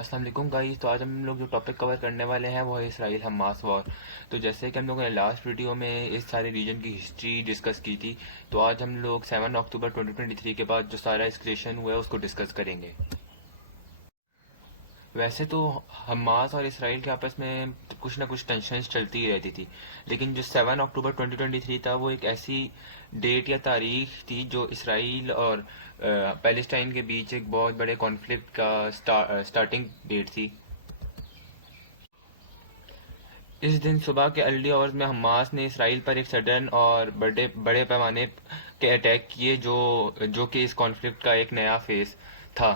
अस्सलाम वालेकुम गाइस। तो आज हम लोग जो टॉपिक कवर करने वाले हैं वो है इसराइल हमास वॉर। तो जैसे कि हम लोगों ने लास्ट वीडियो में इस सारे रीजन की हिस्ट्री डिस्कस की थी, तो आज हम लोग 7 अक्टूबर 2023 के बाद जो सारा एस्केलेशन हुआ है उसको डिस्कस करेंगे। वैसे तो हमास और इसराइल के आपस में कुछ ना कुछ टेंशन्स चलती ही रहती थी, लेकिन जो 7 अक्टूबर 2023 था वो एक ऐसी डेट या तारीख थी जो इसराइल और पैलेस्टाइन के बीच एक बहुत बड़े कॉन्फ्लिक्ट का स्टार्टिंग डेट थी। इस दिन सुबह के अर्ली आवर्स में हमास ने इसराइल पर एक सडन और बड़े बड़े पैमाने के अटैक किए जो कि इस कॉन्फ्लिक्ट का एक नया फेस था।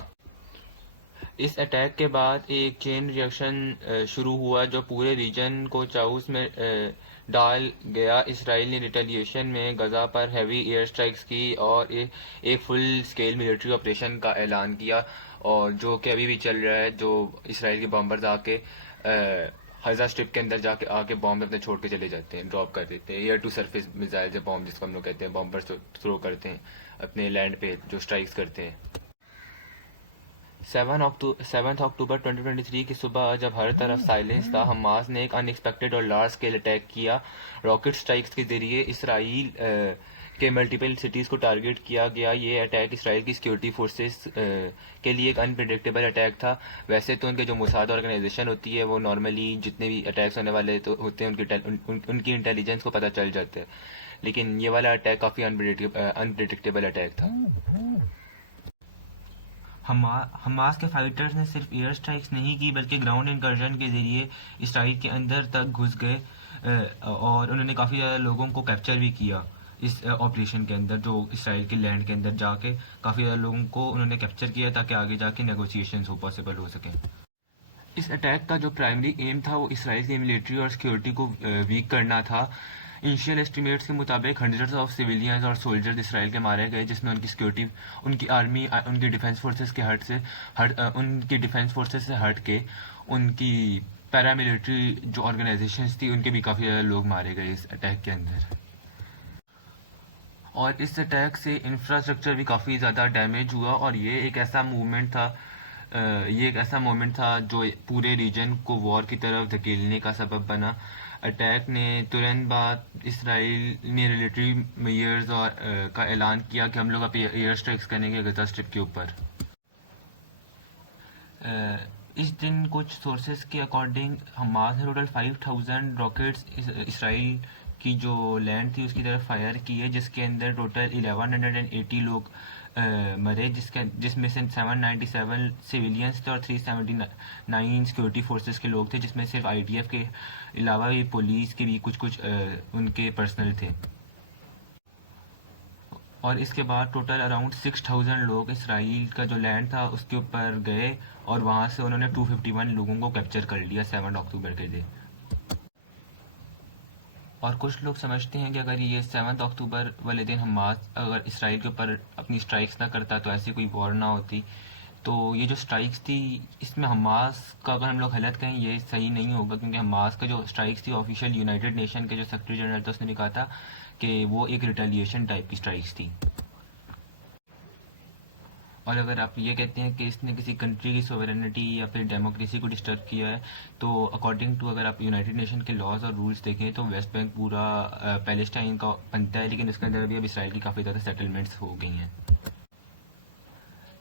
इस अटैक के बाद एक चेन रिएक्शन शुरू हुआ जो पूरे रीजन को चाउस में डाल गया। इसराइल ने रिटेलिएशन में गजा पर हैवी एयर स्ट्राइक्स की और एक फुल स्केल मिलिट्री ऑपरेशन का ऐलान किया, और जो कि अभी भी चल रहा है। जो इसराइल के बॉम्बर्स आके हज़ा स्ट्रिप के अंदर जाके आके बॉम्ब अपने छोड़ के चले जाते हैं, ड्रॉप कर देते हैं। एयर टू सरफेस मिसाइल से बॉम्ब, जिसको हम लोग कहते हैं, बॉम्बर्स थ्रो करते हैं अपने लैंड पे, जो स्ट्राइक्स करते हैं। 7 अक्टूबर 2023 की सुबह जब हर तरफ साइलेंस था, हमास ने एक अनएक्सपेक्टेड और लार्ज स्केल अटैक किया। रॉकेट स्ट्राइक्स के जरिए इसराइल के मल्टीपल सिटीज़ को टारगेट किया गया। ये अटैक इसराइल की सिक्योरिटी फोर्सेस के लिए एक अनप्रिडिक्टेबल अटैक था। वैसे तो उनके जो मोसाद ऑर्गेनाइजेशन होती है वो नॉर्मली जितने भी अटैक्स होने वाले तो होते हैं उनकी इंटेलिजेंस को पता चल जाता है, लेकिन ये वाला अटैक काफ़ी अनप्रिडिक्टेबल अटैक था। हमास के फाइटर्स ने सिर्फ एयर स्ट्राइक्स नहीं की बल्कि ग्राउंड इंकर्जन के जरिए इसराइल के अंदर तक घुस गए, और उन्होंने काफ़ी ज़्यादा लोगों को कैप्चर भी किया। इस ऑपरेशन के अंदर जो इसराइल के लैंड के अंदर जाके काफ़ी ज़्यादा लोगों को उन्होंने कैप्चर किया ताकि आगे जाके नेगोशिएशंस हो पॉसिबल हो सकें। इस अटैक का जो प्राइमरी एम था वो इसराइल की मिलिट्री और सिक्योरिटी को वीक करना था। इनिशियल एस्टिमेट्स के मुताबिक हंड्रेड्स ऑफ सिविलियंस और सोल्जर्स इसराइल के मारे गए, जिसमें उनकी सिक्योरिटी, उनकी आर्मी, उनकी डिफेंस फोर्सेस के उनकी डिफेंस फोर्सेस से हट के उनकी पैरामिलिट्री जो ऑर्गेनाइजेशंस थी उनके भी काफ़ी ज़्यादा लोग मारे गए इस अटैक के अंदर। और इस अटैक से इंफ्रास्ट्रक्चर भी काफ़ी ज़्यादा डैमेज हुआ, और ये एक ऐसा मोमेंट था जो पूरे रीजन को वॉर की तरफ धकेलने का सबब बना। अटैक ने तुरंत बाद इसराइल ने रिलेटरी मेयर्स का ऐलान किया कि हम लोग अब एयर स्ट्राइक्स करेंगे गजा स्ट्रिप के ऊपर। इस दिन कुछ सोर्सेस के अकॉर्डिंग हमास ने टोटल 5000 रॉकेट्स इसराइल की जो लैंड थी उसकी तरफ फायर की है, जिसके अंदर टोटल 1180 लोग मरे, जिसमें से 797 सिविलियंस थे और 379 सिक्योरिटी फोर्सेस के लोग थे, जिसमें सिर्फ आईडीएफ के अलावा भी पुलिस के भी कुछ कुछ उनके पर्सनल थे। और इसके बाद टोटल अराउंड 6000 लोग इसराइल का जो लैंड था उसके ऊपर गए, और वहाँ से उन्होंने 251 लोगों को कैप्चर कर लिया 7 अक्टूबर के दिन। और कुछ लोग समझते हैं कि अगर ये 7 अक्टूबर वाले दिन हमास अगर इसराइल के ऊपर अपनी स्ट्राइक्स ना करता तो ऐसी कोई वॉर ना होती। तो ये जो स्ट्राइक्स थी इसमें हमास का अगर हम लोग गलत कहें ये सही नहीं होगा, क्योंकि हमास का जो स्ट्राइक्स थी ऑफिशियल यूनाइटेड नेशन के जो सेक्रेटरी जनरल था उसने भी कहा था कि वो एक रिटेलिएशन टाइप की स्ट्राइक्स थी। और अगर आप ये कहते हैं कि इसने किसी कंट्री की सोवरेनिटी या फिर डेमोक्रेसी को डिस्टर्ब किया है, तो अकॉर्डिंग टू अगर आप यूनाइटेड नेशन के लॉज और रूल्स देखें तो वेस्ट बैंक पूरा पैलेस्टाइन का बनता है, लेकिन उसके अंदर भी अब इसराइल की काफ़ी ज़्यादा सेटलमेंट्स हो गई हैं।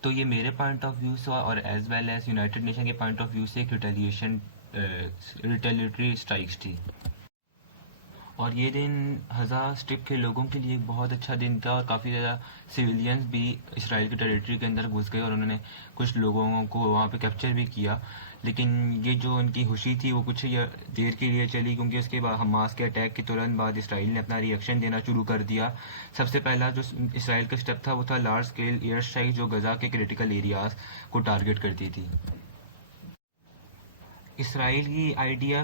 तो ये मेरे पॉइंट ऑफ व्यू से और as well as United Nation के पॉइंट ऑफ व्यू से एक रिटेलिएटरी स्ट्राइक्स थी। और ये दिन हज़ा स्ट्रिप के लोगों के लिए एक बहुत अच्छा दिन था, और काफ़ी ज़्यादा सिविलियंस भी इसराइल की टेरिटरी के अंदर घुस गए और उन्होंने कुछ लोगों को वहाँ पे कैप्चर भी किया। लेकिन ये जो उनकी खुशी थी वो कुछ देर के लिए चली, क्योंकि उसके बाद हमास के अटैक के तुरंत बाद इसराइल ने अपना रिएक्शन देना शुरू कर दिया। सबसे पहला जो इसराइल का स्टेप था वो था लार्ज स्केल एयर स्ट्राइक, जो गजा के क्रिटिकल एरियाज को टारगेट करती थी। इसराइल की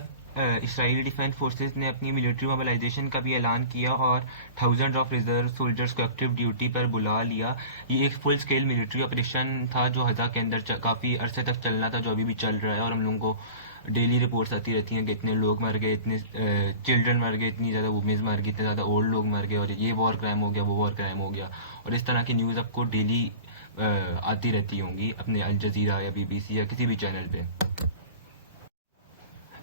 इसराइली डिफेंस फोर्सेस ने अपनी मिलिट्री मोबिलाइजेशन का भी ऐलान किया और थाउजेंड ऑफ रिजर्व सोल्जर्स को एक्टिव ड्यूटी पर बुला लिया। ये एक फुल स्केल मिलिट्री ऑपरेशन था जो हज़ा के अंदर काफ़ी अरसे तक चलना था, जो अभी भी चल रहा है। और हम लोगों को डेली रिपोर्ट्स आती रहती हैं कि इतने लोग मर गए, इतने चिल्ड्रन मर गए, इतनी ज़्यादा वुमेन्स मर गई, इतने ज़्यादा ओल्ड लोग मर गए, और ये वॉर क्राइम हो गया, वो वॉर क्राइम हो गया, और इस तरह की न्यूज़ आपको डेली आती रहती होंगी अपने अल जज़ीरा या बीबीसी या किसी भी चैनल पे।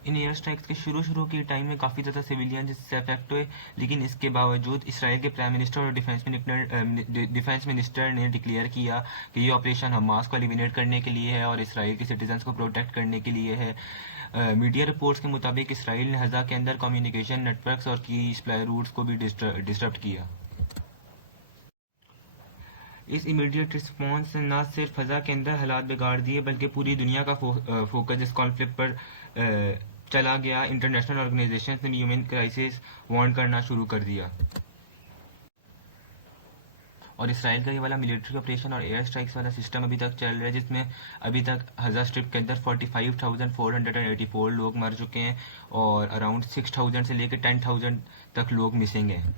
इन एयर स्ट्राइक्स के शुरू के टाइम में काफ़ी ज़्यादा सिविलियन इससे अफेक्ट हुए, लेकिन इसके बावजूद इसराइल के प्राइम मिनिस्टर और डिफेंस मिनिस्टर ने डिक्लेयर किया कि ये ऑपरेशन हमास को एलिमिनेट करने के लिए है और इसराइल के सिटीजन्स को प्रोटेक्ट करने के लिए है। मीडिया रिपोर्ट्स के मुताबिक इसराइल ने हज़ा के अंदर कम्युनिकेशन नेटवर्क्स और की सप्लाई रूट्स को भी डिस्टर्ब किया। इस इमीडिएट रिस्पॉन्स ने न सिर्फ फ़ज़ा के अंदर हालात बिगाड़ दिए बल्कि पूरी दुनिया का फोकस इस कॉन्फ्लिक्ट पर चला गया। इंटरनेशनल ऑर्गेनाइजेशन ने भी ह्यूमन क्राइसिस वार्न करना शुरू कर दिया और इसराइल का ये वाला मिलिट्री ऑपरेशन और एयर स्ट्राइक्स वाला सिस्टम अभी तक चल रहा है, जिसमें अभी तक हज़ा स्ट्रिप के अंदर 45,484 लोग मर चुके हैं और अराउंड 6,000 से लेकर 10,000 तक लोग मिसिंग हैं।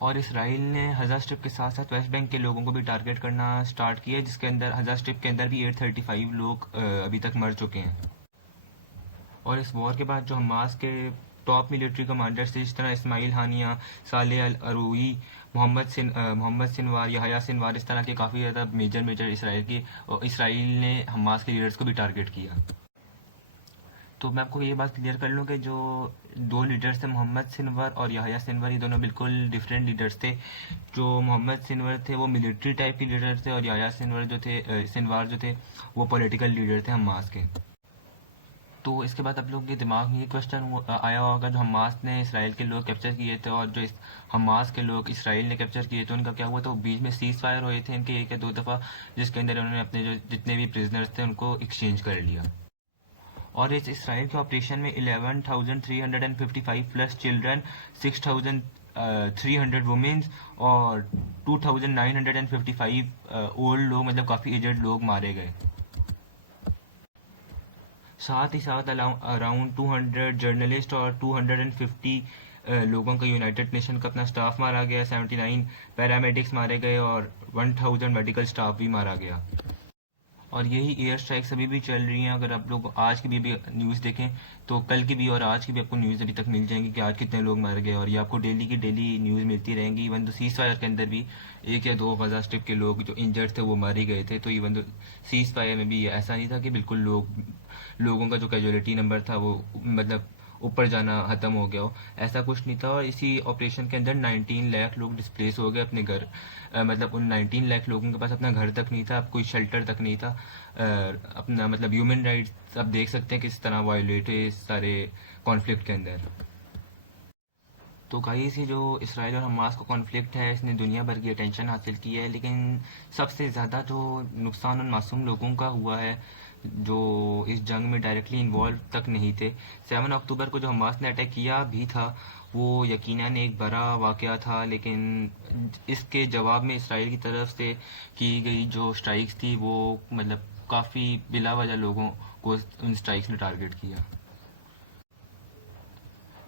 और इसराइल ने हज़ा स्ट्रिप के साथ साथ वेस्ट बैंक के लोगों को भी टारगेट करना स्टार्ट किया, जिसके अंदर हज़ा स्ट्रिप के अंदर भी 835 लोग अभी तक मर चुके हैं। और इस वॉर के बाद जो हमास के टॉप मिलिट्री कमांडर्स थे, जिस तरह इस्माइल हानिया, साले अल अरूई, मोहम्मद सिनवार, यहया सिनवार, इस तरह के काफ़ी ज़्यादा मेजर इसराइल ने हमास के लीडर्स को भी टारगेट किया। तो मैं आपको ये बात क्लियर कर लूँ कि जो दो लीडर्स थे मोहम्मद सिनवर और यहया सिनवर, ये दोनों बिल्कुल डिफरेंट लीडर्स थे। जो मोहम्मद सिनवर थे वो मिलिट्री टाइप के लीडर थे और यहया सिनवार जो थे वो पॉलिटिकल लीडर थे हमास के। तो इसके बाद आप लोगों के दिमाग में ये क्वेश्चन आया होगा, जो हमास ने इसराइल के लोग कैप्चर किए थे और जो हमास के लोग इसराइल ने कैप्चर किए थे उनका क्या हुआ? तो बीच में सीज फायर हुए थे इनके एक या दो दफ़ा, जिसके अंदर उन्होंने अपने जो जितने भी प्रिजनर्स थे उनको एक्सचेंज कर लिया। और इस इसराइल के ऑपरेशन में 11,355 प्लस चिल्ड्रन, 6,300 वुमेन्स और 2,955 ओल्ड लोग, मतलब काफ़ी एजड लोग मारे गए। साथ ही साथ अराउंड 200 जर्नलिस्ट और 250 लोगों का यूनाइटेड नेशन का अपना स्टाफ मारा गया, 79 पैरामेडिक्स मारे गए और 1000 मेडिकल स्टाफ भी मारा गया। और यही एयर स्ट्राइक्स अभी भी चल रही हैं। अगर आप लोग आज की भी न्यूज़ देखें तो कल की भी और आज की भी आपको न्यूज़ अभी तक मिल जाएंगी कि आज कितने लोग मर गए, और ये आपको डेली की डेली न्यूज़ मिलती रहेंगी। इवन तो सीज़ फायर के अंदर भी एक या दो गजा स्ट्रिप के लोग जो इंजर्ड थे वो मार ही गए थे। तो इवन तो सीज़ फायर में भी ऐसा नहीं था कि बिल्कुल लोगों का जो कैजुअलिटी नंबर था वो मतलब ऊपर जाना ख़त्म हो गया हो, ऐसा कुछ नहीं था। और इसी ऑपरेशन के अंदर 19 लाख लोग डिस्प्लेस हो गए अपने घर, मतलब उन 19 लाख लोगों के पास अपना घर तक नहीं था, कोई शेल्टर तक नहीं था। अपना मतलब ह्यूमन राइट्स आप देख सकते हैं किस तरह वायलेट है इस सारे कॉन्फ्लिक्ट के अंदर। तो गाइस, ये जो इसराइल और हमास का कॉन्फ्लिक्ट है इसने दुनिया भर की अटेंशन हासिल की है, लेकिन सबसे ज़्यादा जो नुकसान उन मासूम लोगों का हुआ है जो इस जंग में डायरेक्टली इन्वॉल्व तक नहीं थे। 7 अक्टूबर को जो हमास ने अटैक किया भी था वो यकीनन एक बड़ा वाक़या था, लेकिन इसके जवाब में इसराइल की तरफ से की गई जो स्ट्राइक्स थी वो मतलब काफ़ी बिला वजह लोगों को उन स्ट्राइक्स ने टारगेट किया।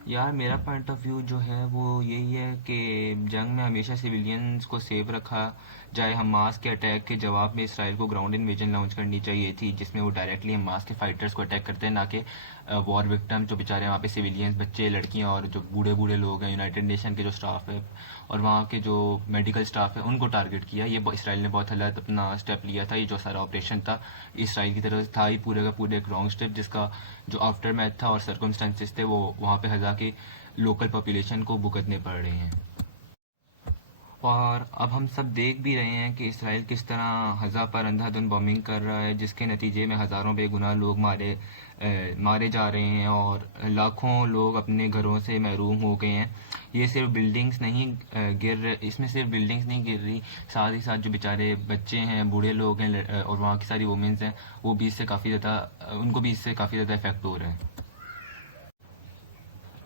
यार, मेरा पॉइंट ऑफ व्यू जो है वो यही है कि जंग में हमेशा सिविलियंस को सेफ रखा जाए। हमास के अटैक के जवाब में इसराइल को ग्राउंड इन्वेजन लॉन्च करनी चाहिए थी, जिसमें वो डायरेक्टली हमास के फाइटर्स को अटैक करते हैं, ना कि वॉर विक्टिम जो बेचारे वहाँ पे सिविलियंस, बच्चे, लड़कियाँ और जो बूढ़े बूढ़े लोग हैं, यूनाइटेड नेशन के जो स्टाफ है और वहाँ के जो मेडिकल स्टाफ है उनको टारगेट किया। ये इसराइल ने बहुत गलत अपना स्टेप लिया था। ये जो सारा ऑपरेशन था इसराइल की तरफ से था ही पूरे का पूरे एक रॉन्ग स्टेप, जिसका जो आफ्टर मैथ था और सर्कमस्टेंसेस थे वो वहाँ पे हज़ा के लोकल पॉपुलेशन को भुगतने पड़ रहे हैं। और अब हम सब देख भी रहे हैं कि इसराइल किस तरह हज़ा पर अंधाधुंध बॉम्बिंग कर रहा है, जिसके नतीजे में हज़ारों बेगुनाह लोग मारे जा रहे हैं और लाखों लोग अपने घरों से महरूम हो गए हैं। ये सिर्फ बिल्डिंग्स नहीं इसमें सिर्फ बिल्डिंग्स नहीं गिर रही, साथ ही साथ जो बेचारे बच्चे हैं, बूढ़े लोग हैं और वहाँ की सारी वुमेंस हैं, वो भी इससे काफ़ी ज़्यादा उनको भी इससे काफ़ी ज़्यादा इफेक्ट हो रहा है।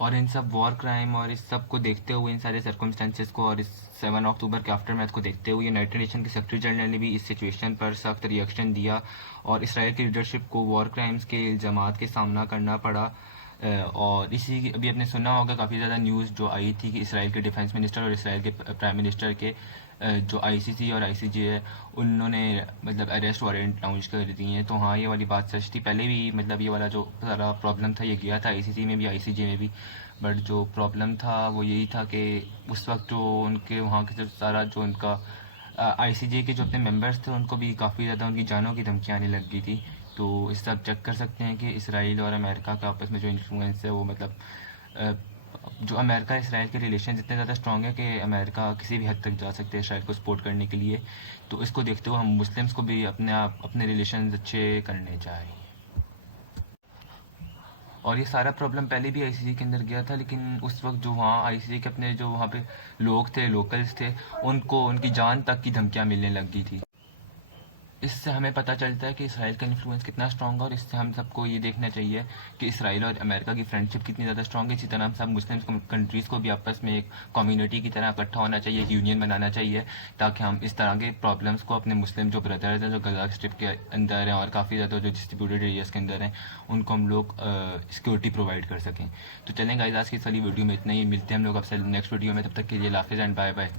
और इन सब वॉर क्राइम और इस सब को देखते हुए, इन सारे सर्कमस्टेंसेस को और इस 7 अक्टूबर के आफ्टर मैथ को देखते हुए, यूनाइटेड नेशन के सेक्रेटरी जनरल ने भी इस सिचुएशन पर सख्त रिएक्शन दिया और इसराइल की लीडरशिप को वॉर क्राइम्स के इल्ज़ामात के सामना करना पड़ा। और इसी अभी आपने सुना होगा काफ़ी ज़्यादा न्यूज़ जो आई थी कि इसराइल के डिफेंस मिनिस्टर और इसराइल के प्राइम मिनिस्टर के जो आईसीसी और आईसीजे है उन्होंने मतलब अरेस्ट वारंट लॉन्च कर दिए हैं। तो हाँ, ये वाली बात सच थी। पहले भी मतलब ये वाला जो सारा प्रॉब्लम था ये गया था आईसीसी में भी, आईसीजे में भी। बट जो प्रॉब्लम था वो यही था कि उस वक्त जो उनके वहाँ के जो सारा जो उनका आईसीजे के जो अपने मेंबर्स थे उनको भी काफ़ी ज़्यादा उनकी जानों की धमकियाँ आने लग गई थी। तो इससे आप चेक कर सकते हैं कि इसराइल और अमेरिका का आपस में जो इन्फ्लुएंस है वो मतलब अ, जो अमेरिका इसराइल के रिलेशन इतने ज़्यादा स्ट्रॉन्ग है कि अमेरिका किसी भी हद तक जा सकते हैं इसराइल को सपोर्ट करने के लिए। तो इसको देखते हुए हम मुस्लिम्स को भी अपने रिलेशन अच्छे करने चाहिए। और ये सारा प्रॉब्लम पहले भी आईसीजे के अंदर गया था, लेकिन उस वक्त जो वहाँ आईसीजे के अपने जो वहाँ पे लोग थे, लोकल्स थे, उनको उनकी जान तक की धमकियाँ मिलने लग गई थी। इससे हमें पता चलता है कि इसराइल का इन्फ्लुएंस कितना स्ट्रॉन्ग है, और इससे हम सबको ये देखना चाहिए कि इसराइल और अमेरिका की फ्रेंडशिप कितनी ज़्यादा स्ट्रॉन्ग है। इसी तरह हम सब मुस्लिम कंट्रीज़ को भी आपस में एक कम्युनिटी की तरह इकट्ठा होना चाहिए, एक यूनियन बनाना चाहिए, ताकि हम इस तरह के प्रॉब्लम्स को अपने मुस्लिम जो ब्रदर्स हैं जो गजा स्ट्रिप के अंदर हैं और काफ़ी ज़्यादा जो डिस्ट्रीब्यूटेड एरियाज़ के अंदर हैं, उनको हम लोग सिक्योरिटी प्रोवाइड कर सकें। तो चलें गाइस, आज की इस वाली वीडियो में इतना ही। मिलते हैं हम लोग आपसे नेक्स्ट वीडियो में। तब तक के लिए हाफिज़ एंड बाय बाय।